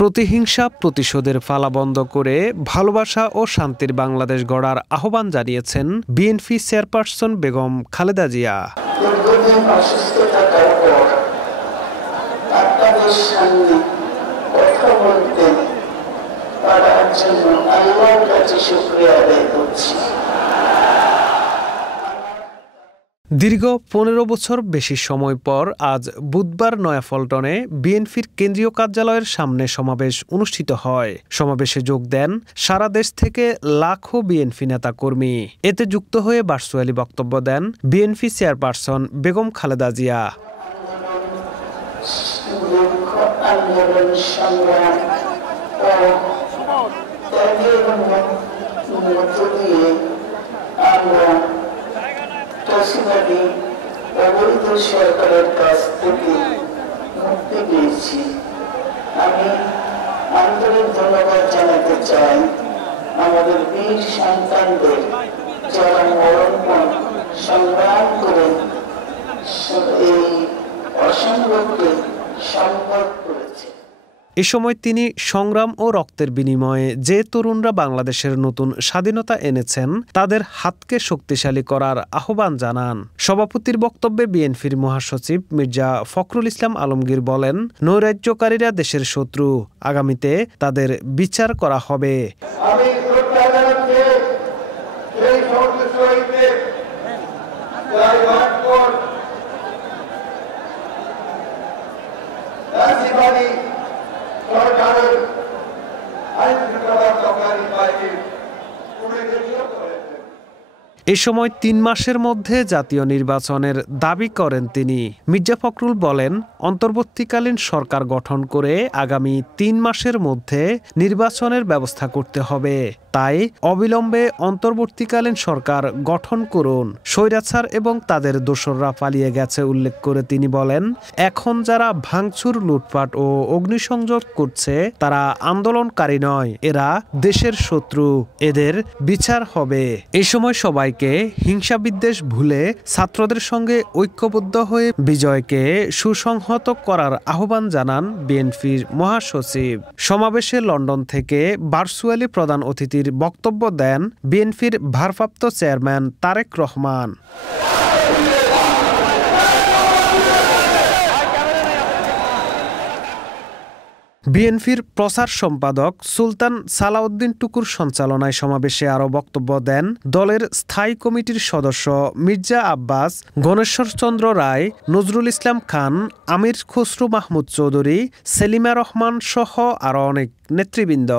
প্রতিহিংসা প্রতিশোধের ফালা বন্ধ করে ভালোবাসা ও শান্তির বাংলাদেশ গড়ার আহ্বান জানিয়েছেন বিএনপি চেয়ারপারসন বেগম খালেদা জিয়া। দীর্ঘ ১৫ বছর বেশি সময় পর আজ বুধবার নয়াপল্টনে বিএনপির কেন্দ্রীয় কার্যালয়ের সামনে সমাবেশ অনুষ্ঠিত হয়। সমাবেশে যোগ দেন সারা দেশ থেকে লাখো বিএনপি নেতাকর্মী। এতে যুক্ত হয়ে ভার্চুয়ালি বক্তব্য দেন বিএনপি চেয়ারপারসন বেগম খালেদা জিয়া। অবৈধ সরকারের কাছ থেকে মুক্তি পেয়েছি। আমি আন্তরিক ধন্যবাদ জানাতে চাই আমাদের বীর সন্তানদের, যারা মরণপণ সংগ্রাম করে এই অসম্ভবকে সম্ভব করেছে। এ সময় তিনি সংগ্রাম ও রক্তের বিনিময়ে যে তরুণরা বাংলাদেশের নতুন স্বাধীনতা এনেছেন তাদের হাতকে শক্তিশালী করার আহ্বান জানান। সভাপতির বক্তব্যে বিএনপির মহাসচিব মির্জা ফখরুল ইসলাম আলমগীর বলেন, নৈরাজ্যকারীরা দেশের শত্রু, আগামীতে তাদের বিচার করা হবে। এ সময় ৩ মাসের মধ্যে জাতীয় নির্বাচনের দাবি করেন তিনি। মির্জা ফখরুল বলেন, অন্তর্বর্তীকালীন সরকার গঠন করে আগামী ৩ মাসের মধ্যে নির্বাচনের ব্যবস্থা করতে হবে। তাই অবিলম্বে অন্তর্বর্তীকালীন সরকার গঠন করুন। স্বৈরাচার এবং তাদের দোসররা পালিয়ে গেছে উল্লেখ করে তিনি বলেন, এখন যারা ভাঙচুর, লুটপাট ও অগ্নিসংযোগ করছে তারা আন্দোলনকারী নয়, এরা দেশের শত্রু, এদের বিচার হবে। এ সময় সবাইকে হিংসা বিদ্বেষ ভুলে ছাত্রদের সঙ্গে ঐক্যবদ্ধ হয়ে বিজয়কে সুসংহত করার আহ্বান জানান বিএনপির মহাসচিব। সমাবেশে লন্ডন থেকে ভার্চুয়ালি প্রধান অতিথির বক্তব্য দেন বিএনপির ভারপ্রাপ্ত চেয়ারম্যান তারেক রহমান। বিএনপির প্রচার সম্পাদক সুলতান সালাউদ্দিন টুকুর সঞ্চালনায় সমাবেশে আরও বক্তব্য দেন দলের স্থায়ী কমিটির সদস্য মির্জা আব্বাস, গণেশ্বর চন্দ্র রায়, নজরুল ইসলাম খান, আমির খসরু মাহমুদ চৌধুরী, সেলিমা রহমান সহ আরও অনেক নেতৃবৃন্দ।